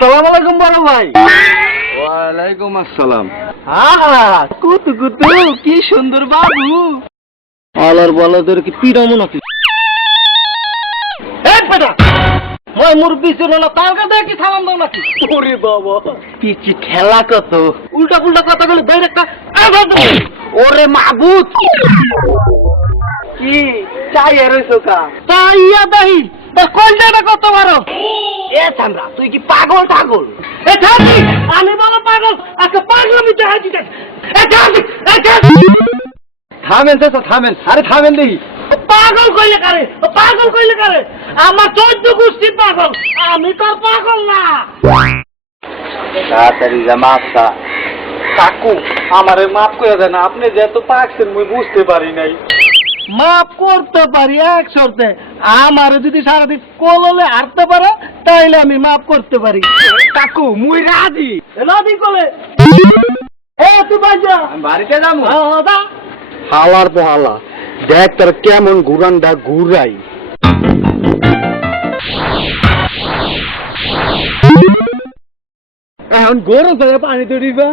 আসসালামু আলাইকুম বড় ভাই। ওয়ালাইকুম আসসালাম। কুতু কুতু কি সুন্দর বাবু। আলার বলাদের কি পিরামো নাকি? এই বেটা মই মুরব্বি ছিল না তার কাছে কি সালাম দাও নাকি? ওরে বাবা পিচি ঠেলা কত উল্টা পুল্টা কথা বলে ডাইরেক্ট ওরে মাহবুব কি চাই এরইছো কা তাইয়া দাহি তা কলজাটা কত বড় এ চামড়া তুই কি পাগল টাগল এ থাকি আমি বলো পাগল আজকে পাগলামি তো হাজি এ থাকি থামেন চাচা থামেন, আরে থামেন দেখি। পাগল কইলে কারে আমার 14 গোষ্ঠী পাগল আমি তো পাগল না। তাড়াতাড়ি যা মাপটা। কাকু আমারে মাফ করে দেন, আপনি যেহেতু পাকছেন মুই বুঝতে পারি নাই। মাফ করতে পারি এক শর্তে, আমার যদি সারাদিন কললে হারতে পারো তাইলে আমি মাফ করতে পারি। কাকু মুই রাজি। রাজি কলে তুই বাজা আমি বাড়িতে যাবো। হালার পোহালা দেখ তার কেমন ঘুরানটা ঘুরাই। এখন গরম পানি তো দিবা।